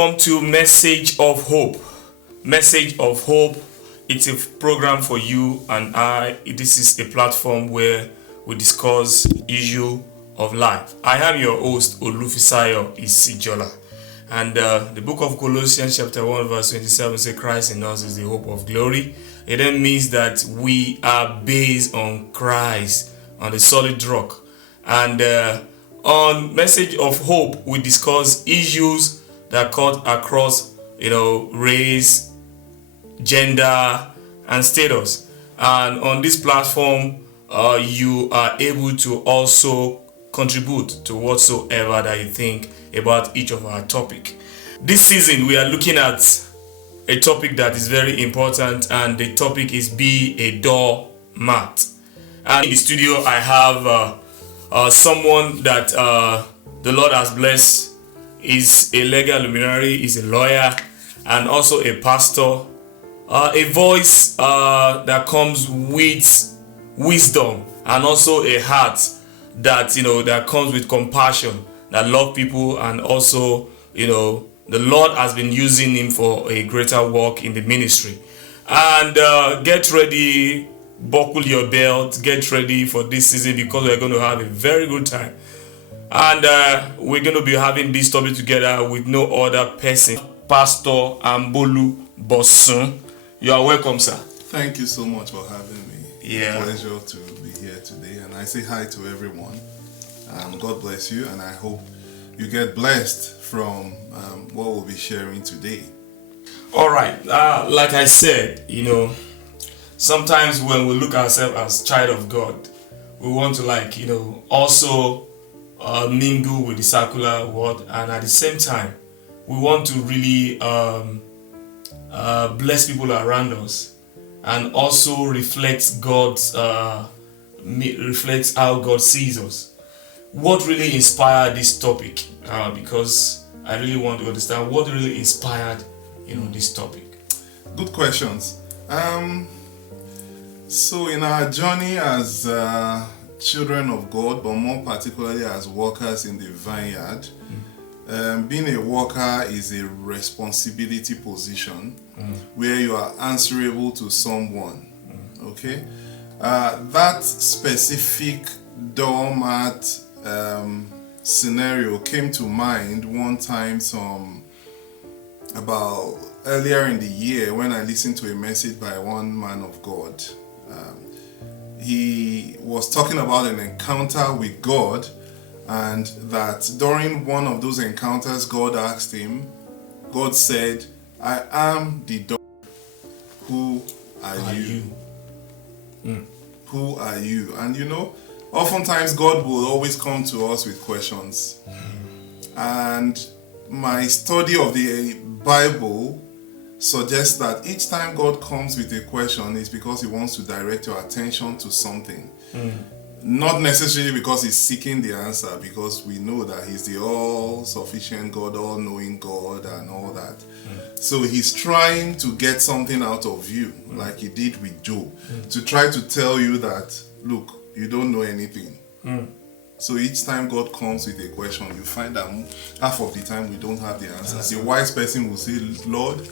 Welcome to Message of Hope. Message of Hope. It's a program for you and I. This is a platform where we discuss issue of life. I am your host, Olufisayo Isijola. And the book of Colossians chapter 1 verse 27 says Christ in us is the hope of glory. It then means that we are based on Christ, on the solid rock. And on Message of Hope, we discuss issues that cut across, race, gender, and status. And on this platform, you are able to also contribute to whatsoever that you think about each of our topic. This season, we are looking at a topic that is very important, and the topic is be a doormat. And in the studio, I have someone that the Lord has blessed. Is a legal luminary, is a lawyer, and also a pastor. A voice that comes with wisdom, and also a heart that comes with compassion, that love people, and also the Lord has been using him for a greater work in the ministry. And get ready, buckle your belt, get ready for this season, because we're going to have a very good time. And we're going to be having this topic together with no other person, Pastor Ambolu Bosun. You are welcome, sir. Thank you so much for having me. Yeah. Pleasure to be here today. And I say hi to everyone. God bless you, and I hope you get blessed from what we'll be sharing today. All right. Like I said, sometimes when we look at ourselves as child of God, we want to also mingle with the secular world, and at the same time we want to really bless people around us, and also reflects how God sees us. What really inspired this topic? Because I really want to understand what really inspired this topic. Good questions. So in our journey as children of God, but more particularly as workers in the vineyard, being a worker is a responsibility position where you are answerable to someone. Okay, that specific doormat scenario came to mind one time about earlier in the year when I listened to a message by one man of God. He was talking about an encounter with God, and that during one of those encounters, God asked him, God said, I am the door. Who are you? Who are you? And oftentimes God will always come to us with questions. And my study of the Bible suggests that each time God comes with a question, it's because he wants to direct your attention to something. Not necessarily because he's seeking the answer, because we know that he's the all-sufficient God, all-knowing God, and all that. So he's trying to get something out of you, like he did with Job, to try to tell you that, look, you don't know anything. So each time God comes with a question, you find that half of the time we don't have the answers. The wise person will say, Lord,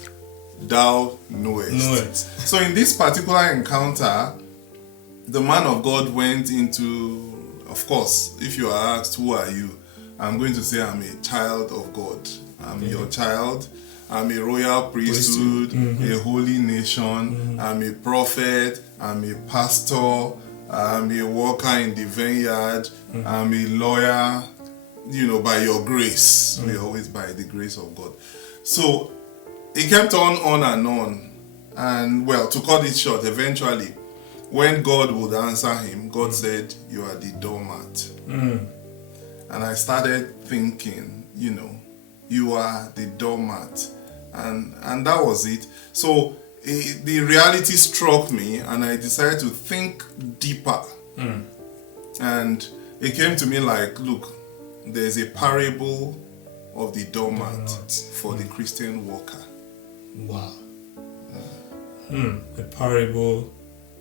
thou knowest. So in this particular encounter, the man of God went into, of course, if you are asked, who are you? I'm going to say, I'm a child of God. I'm your child. I'm a royal priesthood, a holy nation. I'm a prophet. I'm a pastor. I'm a worker in the vineyard. I'm a lawyer, by your grace. We're always by the grace of God. So it kept on and on. And well, to cut it short, eventually, when God would answer him, God said, you are the doormat. And I started thinking, you are the doormat. And that was it. So the reality struck me, and I decided to think deeper. And it came to me like, look, there's a parable of the doormat for the Christian worker. Wow. A parable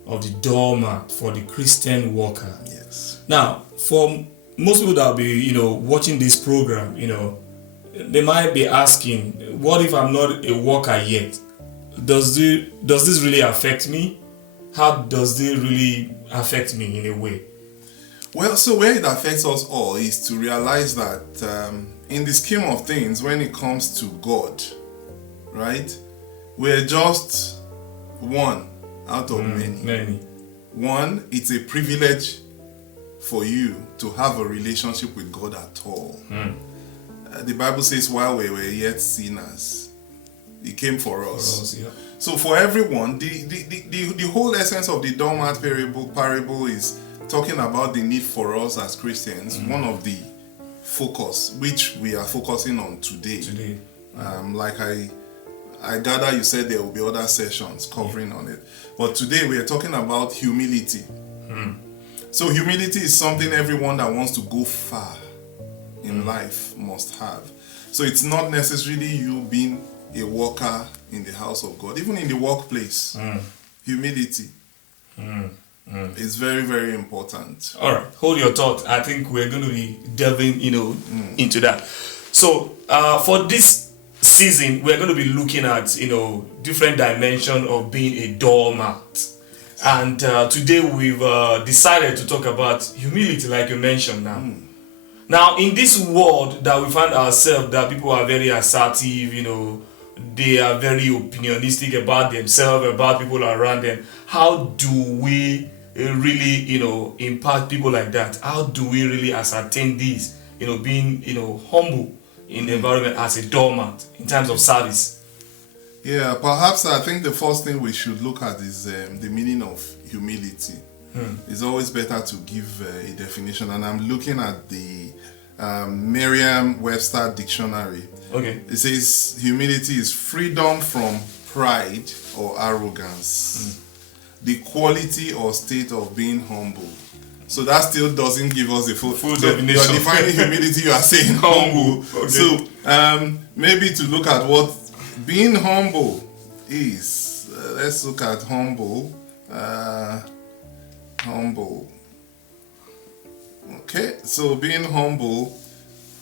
of the doormat for the Christian worker. Yes. Now, for most people that will be, watching this program, they might be asking, what if I'm not a worker yet? Does this really affect me? How does it really affect me in a way? Well, so where it affects us all is to realize that in the scheme of things, when it comes to God, right, we're just one out of many. One, it's a privilege for you to have a relationship with God at all. The Bible says, while we were yet sinners, He came for us. Yeah. So for everyone, the whole essence of the Doormat parable is talking about the need for us as Christians. One of the focus, which we are focusing on today. Like I gather you said there will be other sessions covering on it. But today we are talking about humility. So humility is something everyone that wants to go far in life must have. So it's not necessarily you being a worker in the house of God. Even in the workplace, humility is very, very important. All right, hold your thought. I think we're going to be delving, into that. So for this season, we're going to be looking at, different dimension of being a doormat. And today we've decided to talk about humility, like you mentioned now. Now, in this world that we find ourselves, that people are very assertive, they are very opinionistic about themselves, about people around them. How do we really, impact people like that? How do we really ascertain this, being, humble in the environment as a doormat in terms of service? Yeah, perhaps I think the first thing we should look at is the meaning of humility. It's always better to give a definition, and I'm looking at the Merriam-Webster dictionary. Okay. It says humility is freedom from pride or arrogance, the quality or state of being humble. So that still doesn't give us the full definition. You're defining humility, you are saying humble. Okay. So maybe to look at what being humble is. Let's look at humble. Humble. Okay, so being humble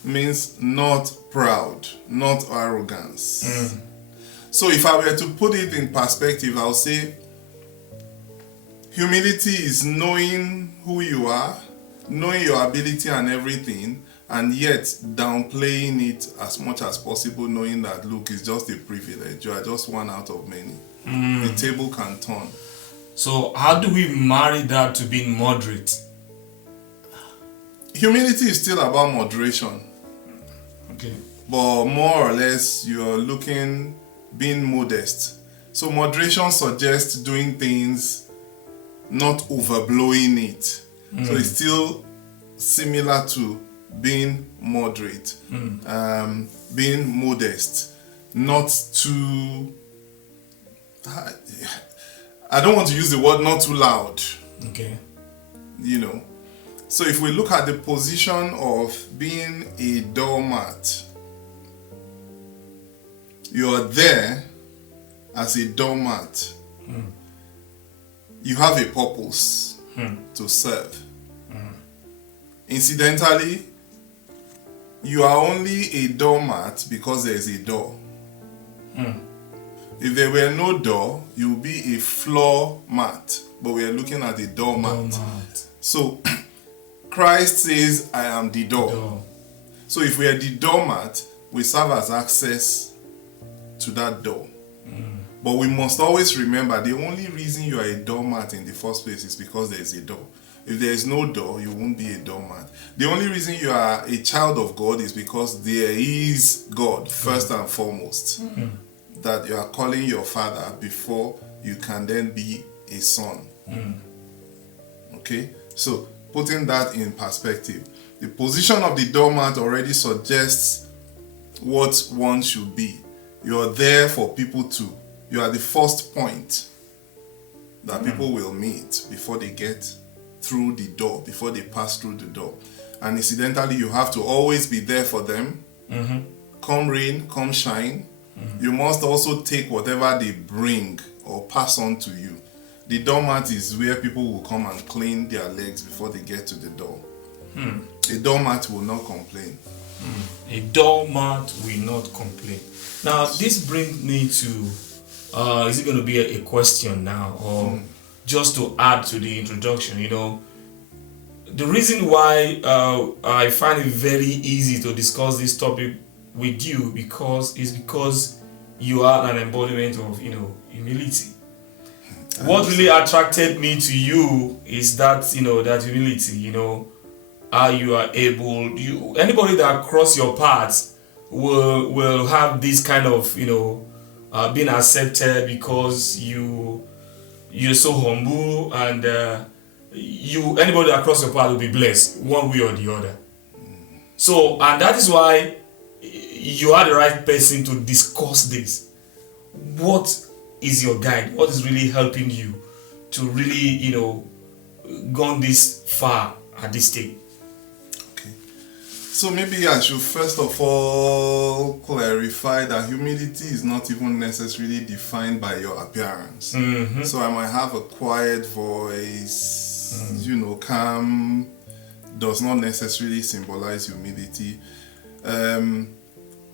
means not proud, not arrogance. So if I were to put it in perspective, I'll say humility is knowing who you are, knowing your ability and everything, and yet downplaying it as much as possible, knowing that, look, it's just a privilege. You are just one out of many. The table can turn. So how do we marry that to being moderate? Humility is still about moderation. Okay. But more or less, you're being modest. So moderation suggests doing things, not overblowing it. So it's still similar to being moderate, being modest, not too... I don't want to use the word not too loud. Okay. So if we look at the position of being a doormat, you are there as a doormat. You have a purpose to serve. Incidentally, you are only a doormat because there is a door. If there were no door, you would be a floor mat. But we are looking at a doormat. So Christ says, I am the door. So if we are the doormat, we serve as access to that door. But we must always remember the only reason you are a doormat in the first place is because there is a door. If there is no door, you won't be a doormat. The only reason you are a child of God is because there is God, first and foremost. That you are calling your father before you can then be a son. Okay? So, putting that in perspective, the position of the doormat already suggests what one should be. You're there for people you are the first point that people will meet before they get through the door, before they pass through the door. And incidentally, you have to always be there for them. Come rain, come shine. You must also take whatever they bring or pass on to you. The doormat is where people will come and clean their legs before they get to the door. A doormat will not complain. A doormat will not complain. Now, this brings me to, is it going to be a question now, or just to add to the introduction? The reason why I find it very easy to discuss this topic with you because you are an embodiment of, humility. What really attracted me to you is that, that humility, how you are able, anybody that cross your path will have this kind of, being accepted because you're so humble, and anybody that cross your path will be blessed one way or the other. So, and that is why you are the right person to discuss this. What is your guide? What is really helping you to really, gone this far at this stage? Okay. So maybe I should first of all clarify that humility is not even necessarily defined by your appearance. Mm-hmm. So I might have a quiet voice, calm, does not necessarily symbolize humility.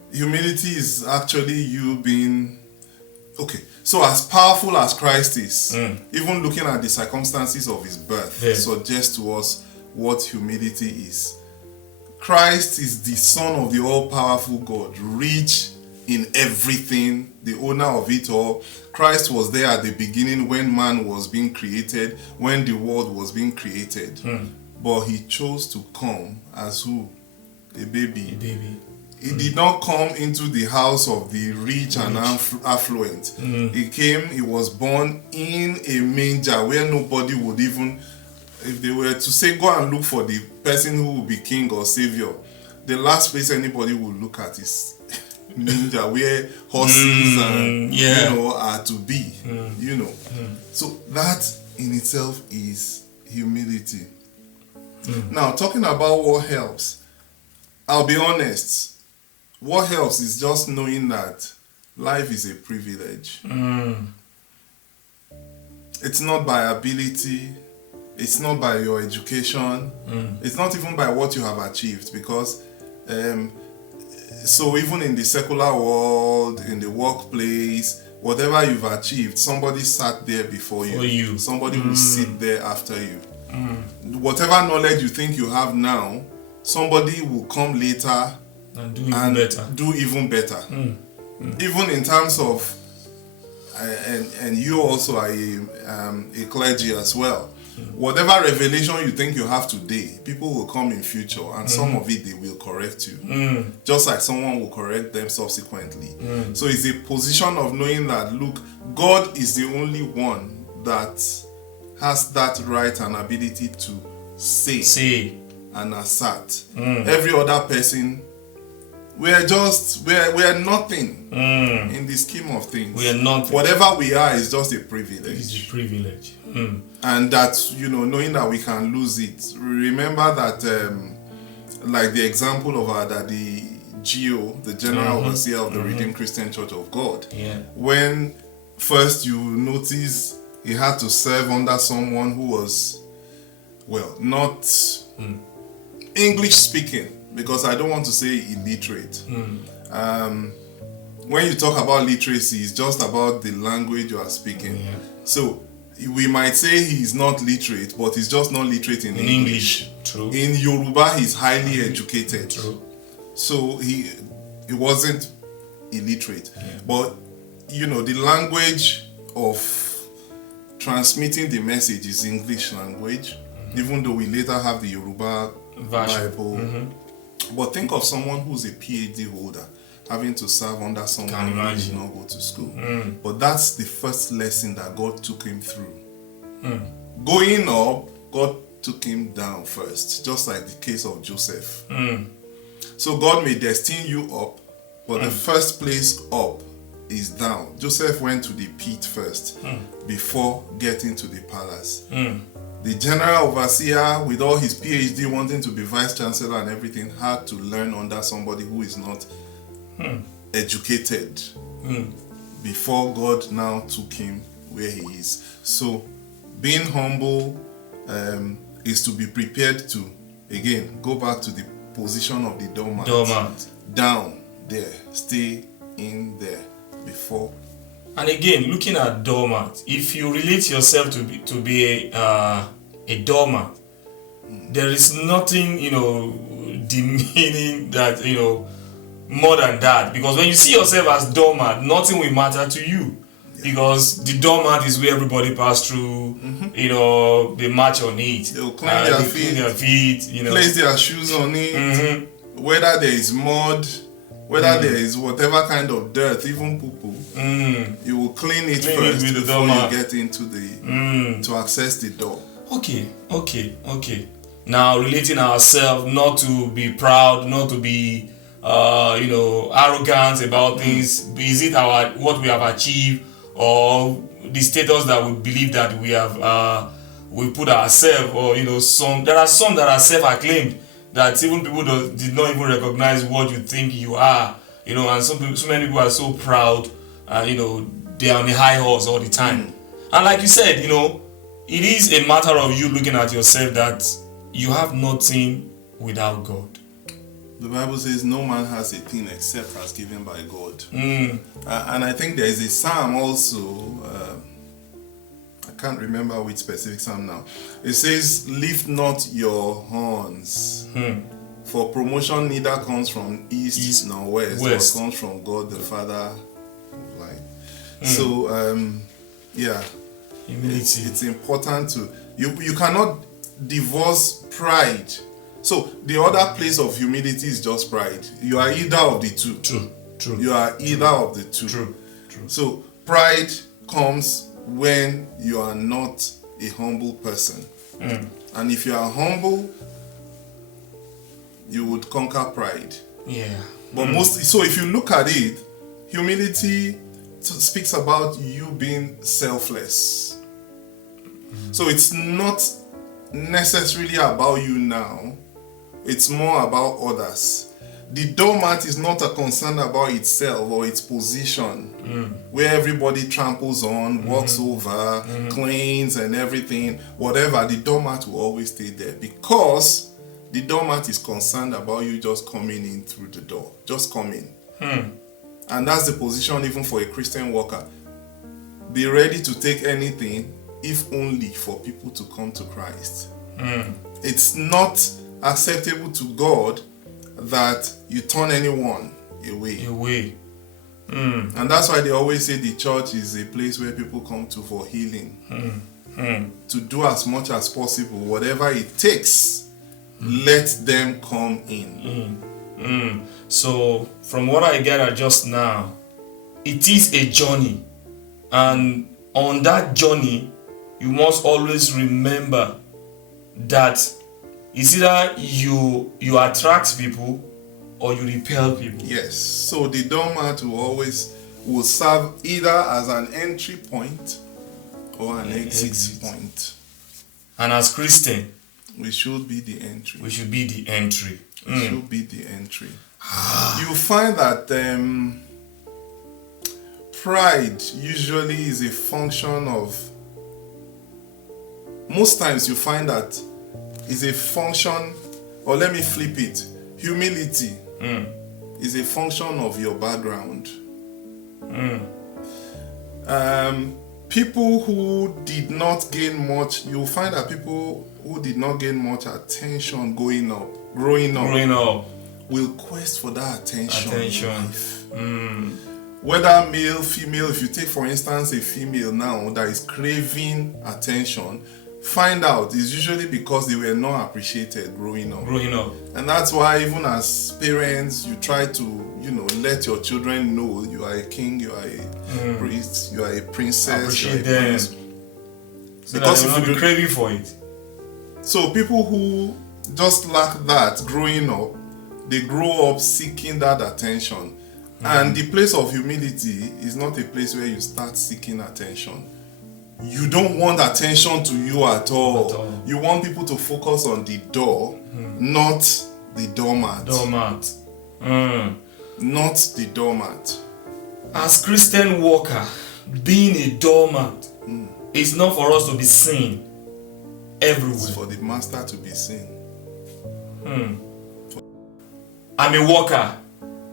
Humility is actually you being okay. So as powerful as Christ is, even looking at the circumstances of his birth, suggests to us what humility is. Christ is the Son of the all-powerful God, rich in everything, the owner of it all. Christ was there at the beginning when man was being created, when the world was being created. But he chose to come as who? A baby. He did not come into the house of the rich and affluent. He was born in a manger where nobody would even, if they were to say, go and look for the person who will be king or savior, the last place anybody would look at is manger, where horses are to be, So that in itself is humility. Now, talking about what helps, I'll be honest, what helps is just knowing that life is a privilege. It's not by ability, it's not by your education, it's not even by what you have achieved, because so even in the secular world, in the workplace, whatever you've achieved, somebody sat there before you. Somebody will sit there after you. Whatever knowledge you think you have now, somebody will come later and do even better. Even in terms of, and you also are a clergy as well. Whatever revelation you think you have today, people will come in future, and some of it they will correct you, just like someone will correct them subsequently. So it's a position of knowing that, look, God is the only one that has that right and ability to say and assert. Every other person, we are nothing in the scheme of things. We are nothing. Whatever we are is just a privilege. It's a privilege. And that, knowing that we can lose it. Remember that, like the example of our daddy Gio, the General Overseer of the Redeemed Christian Church of God. When first you notice he had to serve under someone who was, not English speaking, because I don't want to say illiterate. When you talk about literacy, it's just about the language you are speaking. So we might say he's not literate, but he's just not literate in English. True. In Yoruba, he's highly educated. True. So he wasn't illiterate. But the language of transmitting the message is English language, even though we later have the Yoruba Bible. But think of someone who's a PhD holder having to serve under someone who did not go to school. But that's the first lesson that God took him through. Going up, God took him down first, just like the case of Joseph. So God may destine you up, but the first place up is down. Joseph went to the pit first before getting to the palace. The general overseer, with all his PhD, wanting to be vice chancellor and everything, had to learn under somebody who is not educated before God now took him where he is. So being humble is to be prepared to, again, go back to the position of the doormat. down there, stay in there before. And again, looking at doormat, if you relate yourself to be a doormat, there is nothing, demeaning that, more than that. Because when you see yourself as doormat, nothing will matter to you. Because the doormat is where everybody pass through, they march on it. They'll clean their feet, place their shoes on it, whether there is mud, whether there is whatever kind of dirt, even poo-poo, you will clean it first before you get into to access the door. Okay. Now, relating ourselves, not to be proud, not to be, arrogant about things. Is it what we have achieved, or the status that we believe that we have, we put ourselves, or there are some that are self-acclaimed, that even people did not even recognize what you think you are, and so many people are so proud, they are on a high horse all the time. And like you said, it is a matter of you looking at yourself that you have nothing without God. The Bible says no man has a thing except as given by God. And I think there is a psalm also, I can't remember which specific psalm now. It says, lift not your horns, for promotion neither comes from east nor west, but comes from God the Father of light. So, humility. It's important to, you cannot divorce pride. So the other place of humility is just pride. You are either of the two. True. You are either of the two. True. So pride comes when you are not a humble person. And if you are humble, you would conquer pride. Yeah. But so if you look at it, humility speaks about you being selfless. So it's not necessarily about you now. It's more about others. The doormat is not a concern about itself or its position, where everybody tramples on, walks over, cleans and everything. Whatever, the doormat will always stay there, because the doormat is concerned about you just coming in through the door. Just come in. And that's the position even for a Christian worker. Be ready to take anything, if only for people to come to Christ. It's not acceptable to God that you turn anyone away. And that's why they always say the church is a place where people come to for healing. To do as much as possible, whatever it takes, let them come in. So from what I gather just now, it is a journey, and on that journey you must always remember that it's either you attract people or you repel people. Yes. So the doormat will serve either as an entry point or an exit point. And as Christian, we should be the entry. We should be the entry. Should be the entry. You find that pride usually is a function of, most times you find that is a function, or let me flip it, humility is a function of your background. People who did not gain much, you'll find that people who did not gain much attention growing up will quest for that attention. Whether male, female, if you take for instance a female now that is craving attention, find out it's usually because they were not appreciated growing up. And that's why even as parents, you try to, let your children know you are a king, you are a priest, you are a princess. Appreciate them. So because if you be craving for it. So people who just lack that growing up, they grow up seeking that attention. And the place of humility is not a place where you start seeking attention. You don't want attention to you at all. You want people to focus on the door, not the doormat. Not the doormat. As Christian worker, being a doormat is not for us to be seen everywhere. It's for the master to be seen. I'm a worker.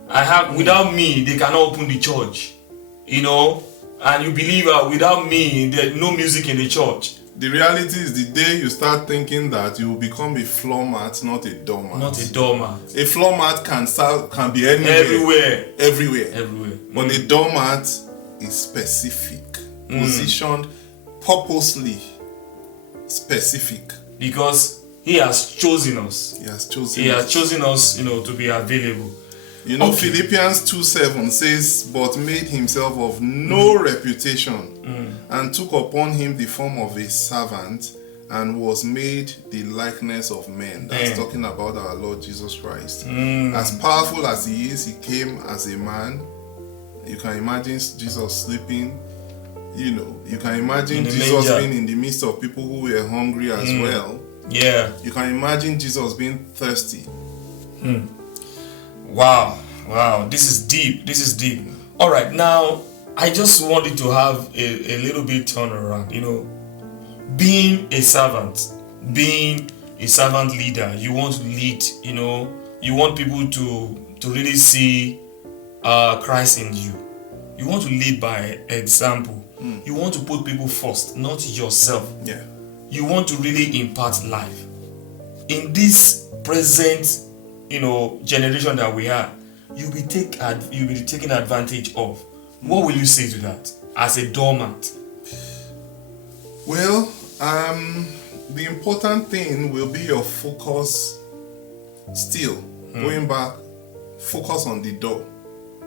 Without me, they cannot open the church. You know, and you believe without me, there's no music in the church. The reality is the day you start thinking that, you will become a floor mat, not a doormat. Not a doormat. A floor mat can be anywhere. Everywhere. But a doormat is specific, positioned purposely specific. Because he has chosen us. He has chosen us, to be available. Philippians 2:7 says, but made himself of no reputation, and took upon him the form of a servant, and was made the likeness of men. That's talking about our Lord Jesus Christ. As powerful as he is, he came as a man. You can imagine Jesus sleeping. You can imagine Jesus being in the midst of people who were hungry as well. Yeah. You can imagine Jesus being thirsty. Wow. This is deep. All right, now I just wanted to have a little bit turn around. Being a servant leader, you want to lead. You want people to really see Christ in you. You want to lead by example. You want to put people first, not yourself. Yeah. You want to really impart life. In this present, generation that we are, you'll be taken advantage of. What will you say to that as a doormat? Well, the important thing will be your focus. Still, going back, focus on the door,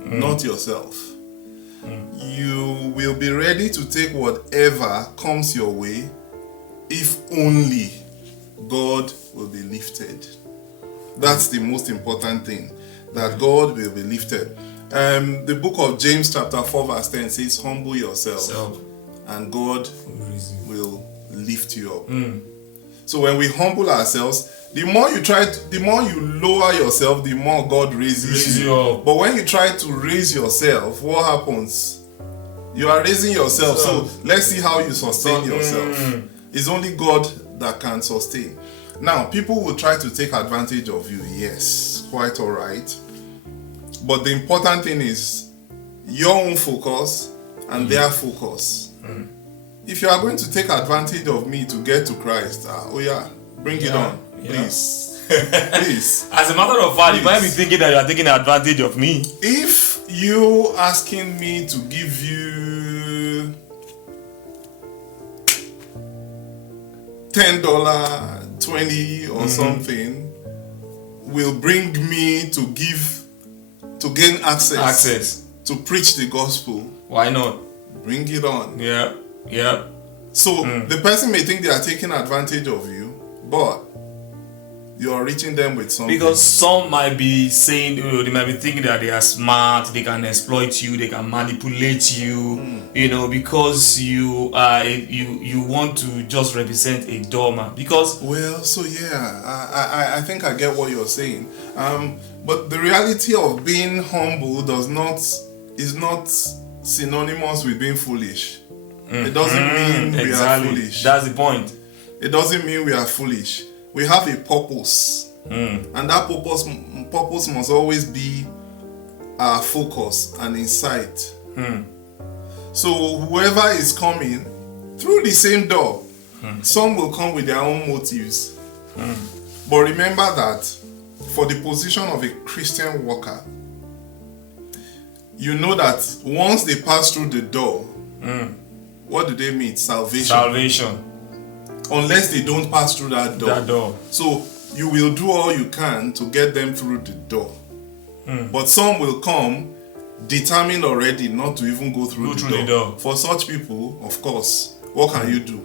not yourself. You will be ready to take whatever comes your way if only God will be lifted. That's the most important thing, that God will be lifted. The book of James chapter 4 verse 10 says, humble yourself and God will lift you up. So when we humble ourselves, the more you lower yourself, the more God raises you up. But when you try to raise yourself, what happens? You are raising yourself. So let's see how you sustain yourself. It's only God that can sustain. Now, people will try to take advantage of you. Yes, quite all right. But the important thing is your own focus and their focus. If you are going to take advantage of me to get to Christ, bring it on, please. Please. As a matter of fact, you might be thinking that you are taking advantage of me. If you asking me to give you $10, 20 or something, will bring me to gain access to preach the gospel, why not? Bring it on. Yeah. So the person may think they are taking advantage of you, but you are reaching them with something. Because some might be saying, they might be thinking that they are smart, they can exploit you, they can manipulate you, because you want to just represent a doormat. Because I think I get what you're saying. But the reality of being humble is not synonymous with being foolish. It doesn't mean we are foolish. That's the point. It doesn't mean we are foolish. We have a purpose, and that purpose must always be our focus and insight. So whoever is coming through the same door, some will come with their own motives. But remember that for the position of a Christian worker, you know that once they pass through the door, what do they mean? Salvation. Unless they don't pass through that door. So you will do all you can to get them through the door. But some will come determined already not to even go through the door. For such people, of course, what can you do?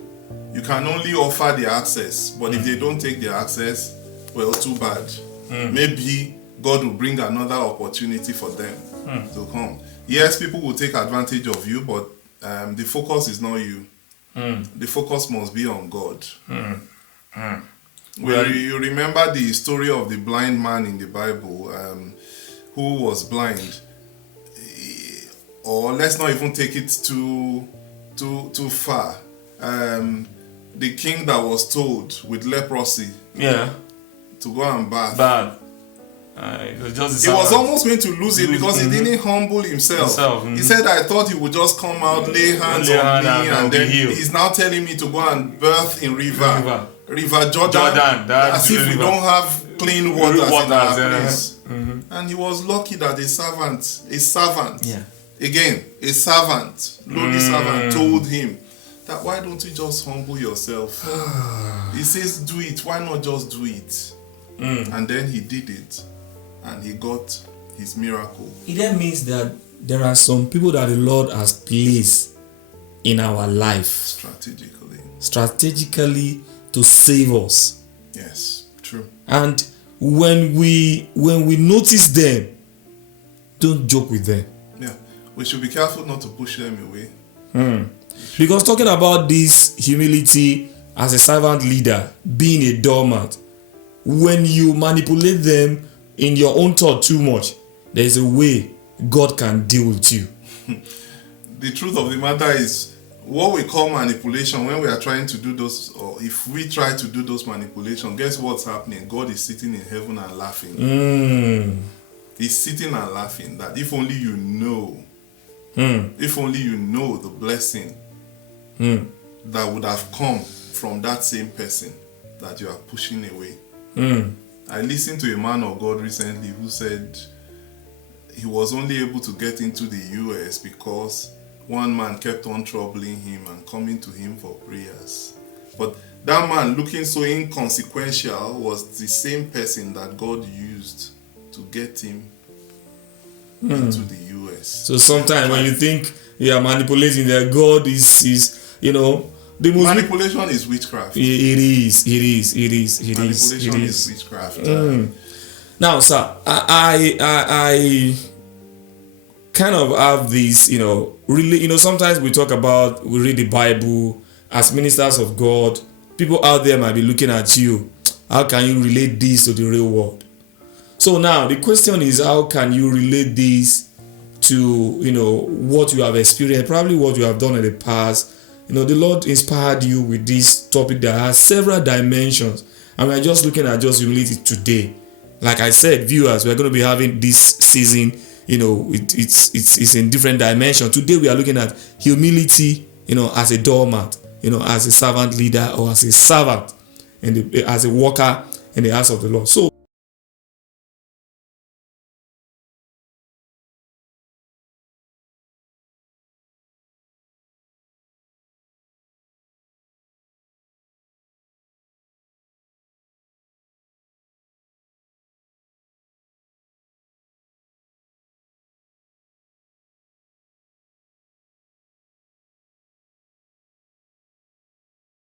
You can only offer their access. But if they don't take their access, well, too bad. Maybe God will bring another opportunity for them to come. Yes, people will take advantage of you, but the focus is not you. The focus must be on God. You remember the story of the blind man in the Bible who was blind. Or let's not even take it too far. The king that was told with leprosy to go and bath. It was just He was almost going to lose it because he didn't humble himself. He said, I thought he would just come out, lay hands on me, and then he's now telling me to go and birth in River Jordan. As if we don't have clean waters in our place. And he was lucky that a servant, lowly servant, told him that, why don't you just humble yourself? He says, do it. Why not just do it? And then he did it. And he got his miracle. It then means that there are some people that the Lord has placed in our life strategically to save us. Yes, true. And when we notice them, don't joke with them. Yeah, we should be careful not to push them away. Because talking about this humility as a servant leader, being a doormat, when you manipulate them in your own thought too much, there is a way God can deal with you. The truth of the matter is, what we call manipulation, when we are trying to do those, or if we try to do those manipulations, guess what's happening? God is sitting in heaven and laughing. He's sitting and laughing that if only you know, if only you know the blessing that would have come from that same person that you are pushing away. I listened to a man of God recently who said he was only able to get into the US because one man kept on troubling him and coming to him for prayers. But that man, looking so inconsequential, was the same person that God used to get him into the US. So sometimes when you think you are manipulating, that God is manipulation is witchcraft. It is witchcraft. Now, sir, I kind of have this, really, sometimes we read the Bible as ministers of God. People out there might be looking at you. How can you relate this to the real world? So now the question is, how can you relate this to, what you have experienced, probably what you have done in the past? The Lord inspired you with this topic that has several dimensions, and we're just looking at just humility today. Like I said, viewers, we're going to be having this season, it's in different dimensions. Today we are looking at humility, as a doormat, as a servant leader, or as a servant, as a worker in the house of the Lord. So